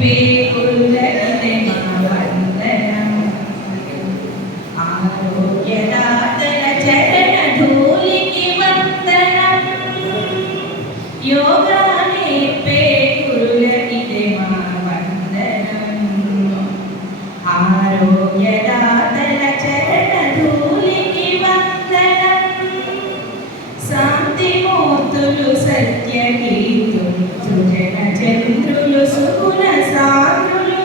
పేకులకిదే మా వందనం. ఆరోగ్యదాతల చరణ ధూళికి వందనం. యోగా నేర్పే గురులకిదే మా వందనం. ఆరోగ్యదాతల చరణ ధూళికి వందనం. శాంతిమూర్తులు సత్యగీతులు సృజన చంద్రులు సుగుణ సాగులు.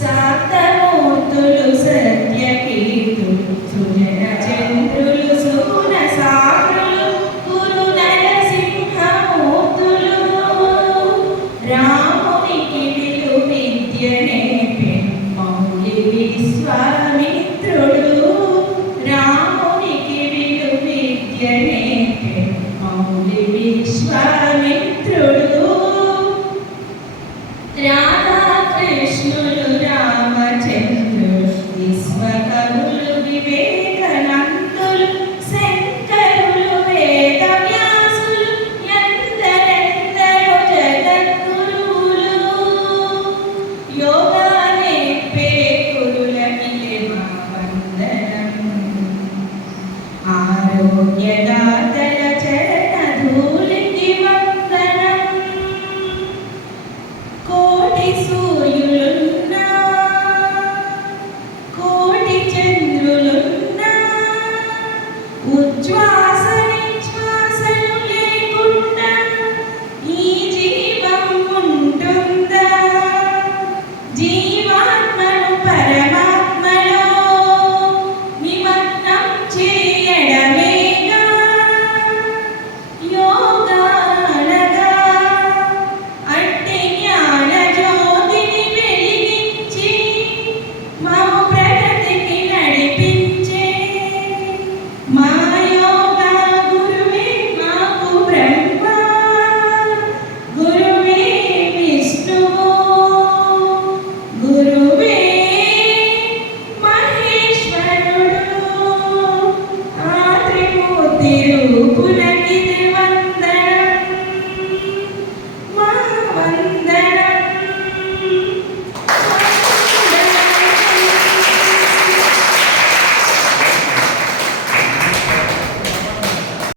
శాంతమూర్తులు సత్యగీతులు సృజన చంద్రులు సుగుణ సాగులు. గురు నరసింహమూర్తులు రామునికి విలు విద్యనే మౌలి విశ్వామిత్రుడు. రామునికి విలు విద్యనే మౌలి విశ్వామిత్రుడు. రాధాకృష్ణులు రామచంద్రులు విశ్వకవులు వివేకానందులు శంకరులు వేదవ్యాసులు ఎందరెందరో జగద్గురువులు. యోగా నేర్పే గురులకిదే మా వందనం. ఆరోగ్యదాతల చరణ ధూళికి వందనం. కోటి సూర్యులున్నా కోటి చంద్రులున్నా ఉచ్ఛ్వాస నిశ్వాసలు లేకుండా ఈ జీవం ఉంటుందా? జీవాత్మను పరమాత్మలో నిమగ్నం చేయడమేగా యోగా అనగా. అట్టి జ్ఞాన జ్యోతిని వెలిగించి మము ప్రగతికి నడిపించే మా యోగా గురువే మాకు బ్రహ్మ. గురువే విష్ణువు, గురువే మహేశ్వరుడు. ఆ త్రిమూర్తి రూపులకిదే వందనం. మా వందనం.